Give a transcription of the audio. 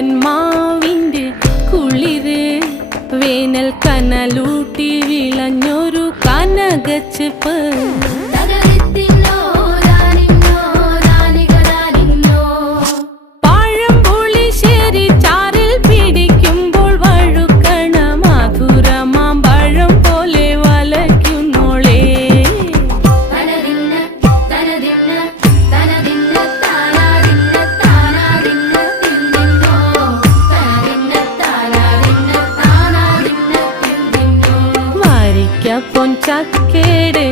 നാടൻ മാവിൻ്റെ കുളിര് വേനൽ കനലൂട്ടി വിളഞ്ഞൊരു കനകച്ചെപ്പ് പഴംപുളിശ്ശേരി ചാറിൽ പിടിക്കുമ്പോൾ വഴുക്കണ മധുരമാമ്പഴം പോലെ വലയ്ക്കുന്നോളേ പൊൻചക്കേടെ